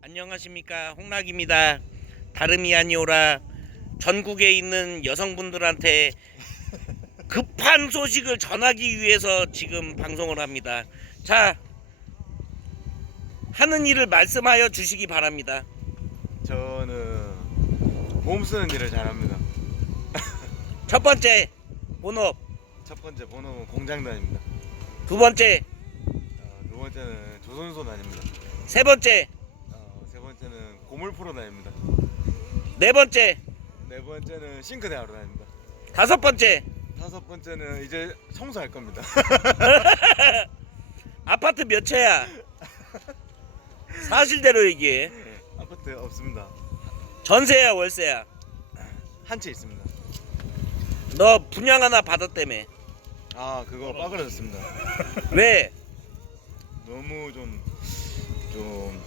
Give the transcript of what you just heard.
안녕하십니까 홍락입니다. 다름이 아니오라 전국에 있는 여성분들한테 급한 소식을 전하기 위해서 지금 방송을 합니다. 자 하는 일을 말씀하여 주시기 바랍니다. 저는 몸 쓰는 일을 잘합니다. 첫 번째 본업, 첫 번째 번호는 공장단입니다. 두 번째, 어, 두 번째는 조선소 다닙니다. 세 번째, 프로 다닙니다. 네 번째, 네 번째는 싱크대 하러 다닙니다. 다섯 번째 다섯 번째는 이제 청소할 겁니다. 아파트 몇 채야? 사실대로 얘기해. 아파트 없습니다. 전세야 월세야? 한 채 있습니다. 너 분양 하나 받았다며. 아 그거 빠그러졌습니다. 왜? 너무 좀 좀